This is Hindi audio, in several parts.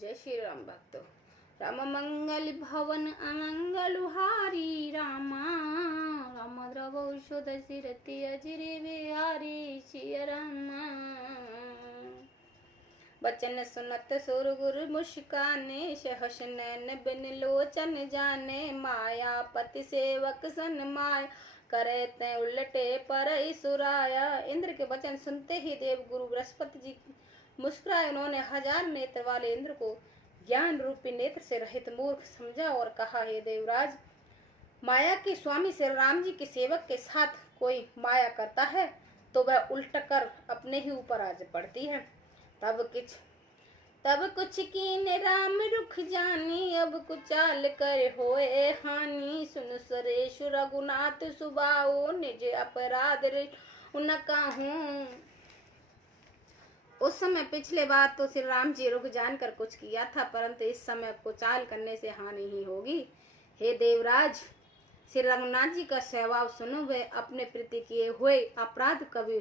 जय श्री राम भक्तों। राम मंगल भवन अमंगल हारी रामा, राम द्रवौषध सिरति अजरे बिहारी सिय रामा। बचन सुनत सुर गुर मुस्काने, सहस नैन बिन लोचन जाने। माया पति सेवक सन माया, करे तै उलटे पर सुराया। इंद्र के वचन सुनते ही देव गुरु बृहस्पति जी मुस्कुराए। उन्होंने 1000 नेत्र वाले इंद्र को ज्ञान रूपी नेत्र से रहित मूर्ख समझा और कहा, हे देवराज, माया के स्वामी श्री राम जी के सेवक के साथ कोई माया करता है तो वह उल्ट कर अपने ही ऊपर आ पड़ती है। तब कुछ कीन राम रुख जानी, अब कुचाल कर होए हानि। सुन सुरेश रघुनाथ सुबाओ, निज अपराध न काहूं। उस समय पिछले बार तो श्री राम जी रुख जानकर कुछ किया था, परंतु इस समय कुचाल करने से हानि ही होगी। हे देवराज, श्री रघुनाथ जी का स्वभाव सुनो। वे अपने प्रति किए हुए अपराध कभी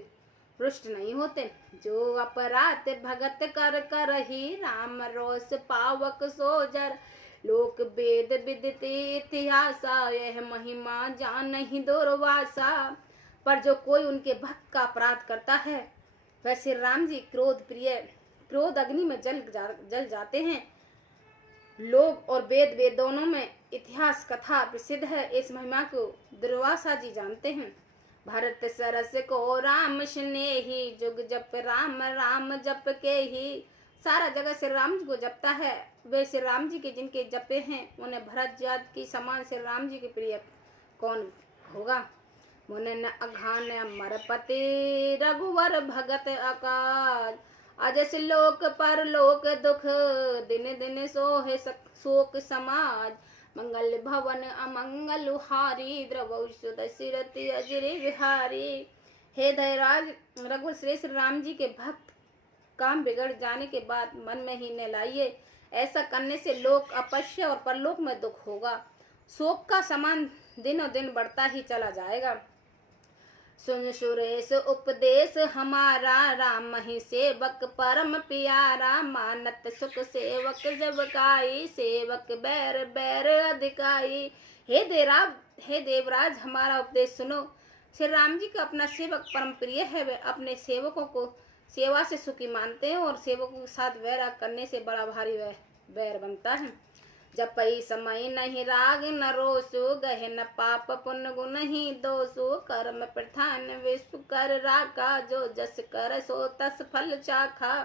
रुष्ट नहीं होते। जो अपराध भगत कर कर ही, राम रोष पावक सोजर। लोक वेद विदित इतिहासा, यह महिमा जान नहीं दुर्वासा। पर जो कोई उनके भक्त का अपराध करता है, वह श्री राम जी क्रोध प्रिय, क्रोध अग्नि में जल जाते हैं। लोग और वेद दोनों में इतिहास कथा प्रसिद्ध है। इस महिमा को दुर्वासा जी जानते हैं। भरत सरस को राम स्नेही, जुग जप राम राम जप के ही। सारा जगह श्री राम जी को जपता है। वे श्री राम जी के जिनके जपे हैं, उन्हें भरत जात की समान श्री राम जी के प्रिय कौन होगा। मुने न अघान अमरपति, रघुवर भगत अकाज। अजस लोक पर लोक दुख, दिन दिन सोहे शोक समाज। मंगल भवन अमंगल हारी, द्रवौषध सिरति अजरे बिहारी। हे धैराज, रघुवर श्रेष्ठ राम जी के भक्त काम बिगड़ जाने के बाद मन में ही न लाइए। ऐसा करने से लोक अपश्य और परलोक में दुख होगा। शोक का समान दिनों दिन बढ़ता ही चला जाएगा। सुन सुरेश उपदेश हमारा, राम ही सेवक परम प्यारा। मानत सुख सेवक जब काई, सेवक बैर बैर अधिकाई। हे देवराज, हमारा उपदेश सुनो। श्री राम जी का अपना सेवक परम प्रिय है। वे अपने सेवकों को सेवा से सुखी मानते हैं और सेवकों के साथ वैराग करने से बड़ा भारी बैर बनता है। जब पई समय नहीं राग न रोसु, गहे न पाप पुण्य गुण ही दोसु। कर्म प्रधान विष्णु कर राखा, जो जस कर सो तस फल चाखा।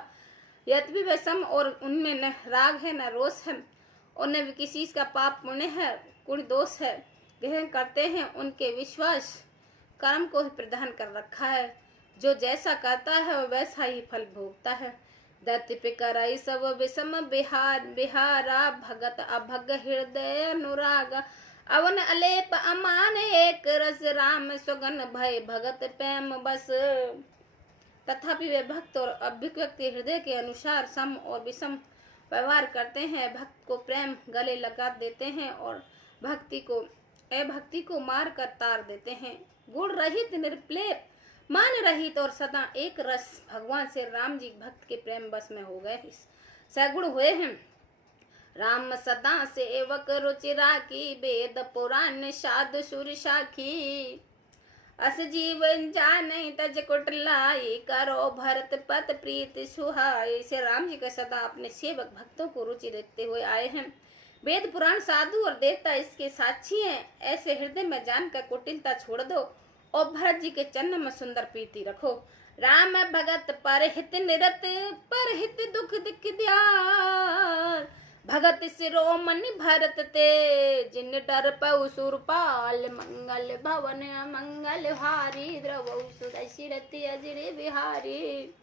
यद्यपि वे सम और उनमें न राग है न रोष है, उनमें किसी का पाप पुण्य है कुछ दोष है, ग्रहण करते हैं। उनके विश्वास कर्म को ही प्रधान कर रखा है। जो जैसा करता है वह वैसा ही फल भोगता है। दत्ति पे कराई सब विषम बिहारा, भगत अभग हृदय अनुरागा। अवन अलेप अमान एक रस, राम सुगन भय भगत प्रेम बस। तथापि वे भक्त और अभिव्यक्त हृदय के अनुसार सम और विषम व्यवहार करते हैं। भक्त को प्रेम गले लगा देते हैं और अभक्ति को मार कर तार देते हैं। गुण रहित निर्प्लेप, मान रहित और सदा एक रस भगवान से राम जी भक्त के प्रेम बस में हो गए, सगुण हुए हैं। राम सदा सेवक रुचि राखी, वेद पुराण साधु सुर साखी। अस जीवन जाने तज कुटलाई, करो भरत पत प्रीत सुहाई। श्री राम जी का सदा अपने सेवक भक्तों को रुचि देते हुए आए हैं। वेद पुराण साधु और देवता इसके साक्षी हैं। ऐसे हृदय में जानकर कुटिलता छोड़ दो और भरत जी के चरण में सुंदर प्रीति रखो। राम भगत परहित निरत, परहित दुख दिख दयाल। भगत शिरोमणि भरत ते, जिन डर पउ सुरपाल। मंगल भवन अमंगल हारी, द्रवौषध सिरति अजरे बिहारी।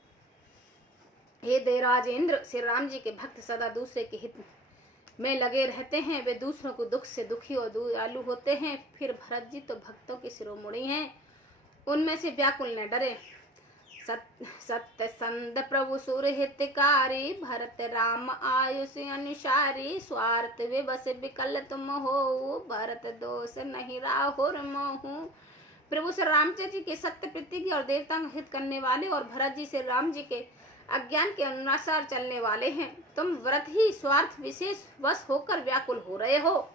हे देवराज इंद्र, श्री राम जी के भक्त सदा दूसरे के हित में लगे रहते हैं। वे दूसरों को दुख से दुखी और दयालु होते हैं। फिर भरत जी तो भक्तों के शिरोमणि हैं, उनमें से व्याकुल न डरे। सत्य संद प्रभु सुर हितकारी, भरत राम आयुष अनुसारी। स्वार्थ विवश विकल तुम हो, भरत दोष नहीं राहुर मोहू। प्रभु श्री रामचंद्र जी के सत्य प्रतिज्ञा और देवता का हित करने वाले और भरत जी से राम जी के अज्ञान के अनुसार चलने वाले हैं। तुम व्रत ही स्वार्थ विशेष वश होकर व्याकुल हो रहे हो।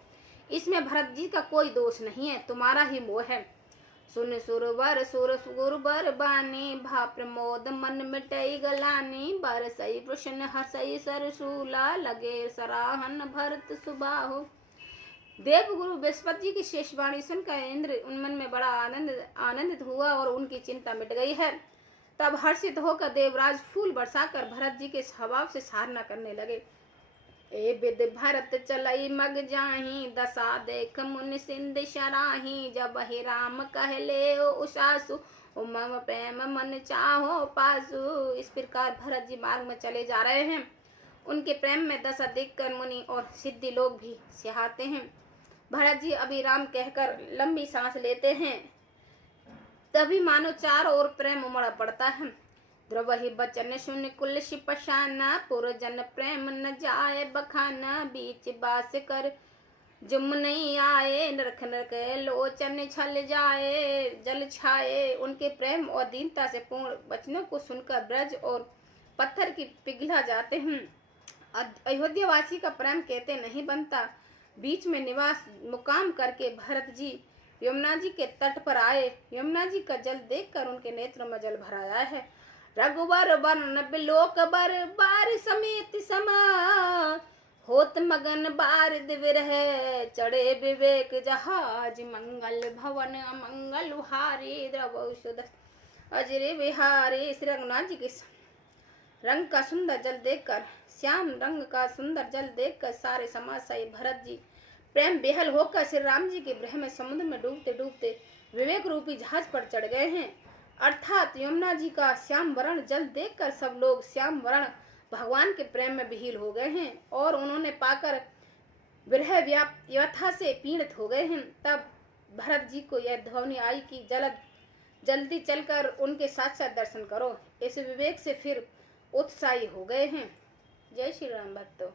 इसमें भरत जी का कोई दोष नहीं है, तुम्हारा ही मोह है। सुन सुरवर सुर गुरुबर बानी, भा प्रमोद मन मिटई गलानी, बरसई प्रश्न हसई सरसूला, लगे सराहन भरत सुबाहो। देव गुरु बृहस्पति जी की शेष वाणी सुनकर इंद्र उन मन में बड़ा आनंदित हुआ और उनकी चिंता मिट गई है। तब हर्षित होकर देवराज फूल बरसाकर भरत जी के स्वभाव से सराहना करने लगे। ए विद भरत चलई मग जाही, दशा देख मुनि सिंध शराही, जब ही राम कहले उषासु, उमम प्रेम मन चाहो पासु। इस प्रकार भरत जी मार्ग में चले जा रहे हैं। उनके प्रेम में दशा देखकर मुनि और सिद्धि लोग भी सिहाते हैं। भरत जी अभिराम कहकर लंबी सांस लेते हैं, तभी मानो चारों ओर प्रेम उमड़ पड़ता है। ध्रुव ही बचन सुन कुल शिपशाना, पुरजन प्रेम न जाए बखाना, बीच बास कर जुम नहीं आए, नरख नरक लोचन छल जाए जल छाए। उनके प्रेम और दीनता से पूर्ण वचनों को सुनकर ब्रज और पत्थर की पिघला जाते हैं। अयोध्यावासी का प्रेम कहते नहीं बनता। बीच में निवास मुकाम करके भरत जी यमुना जी के तट पर आए। यमुना जी का जल देखकर उनके नेत्रों में जल भर आया है। रघुवर वन बिलोक बर बार समेत समा, होत मगन बार दिविरह, चढ़े विवेक जहाज, मंगल भवन अमंगल हारे, द्रव सुध अजरे विहारे। श्री रघुनाथ जी के रंग का सुंदर जल देखकर, श्याम रंग का सुंदर जल देखकर सारे समाजशाही भरत जी प्रेम बेहल होकर श्री राम जी के ब्रह में समुद्र में डूबते डूबते विवेक रूपी जहाज पर चढ़ गए हैं। अर्थात यमुना जी का श्याम वर्ण जल देखकर सब लोग श्याम वर्ण भगवान के प्रेम में विहील हो गए हैं और उन्होंने पाकर विरह व्यथा से पीड़ित हो गए हैं। तब भरत जी को यह ध्वनि आई कि जल्दी चलकर उनके साथ साथ दर्शन करो। इस विवेक से फिर उत्साही हो गए हैं। जय श्री राम भक्तों।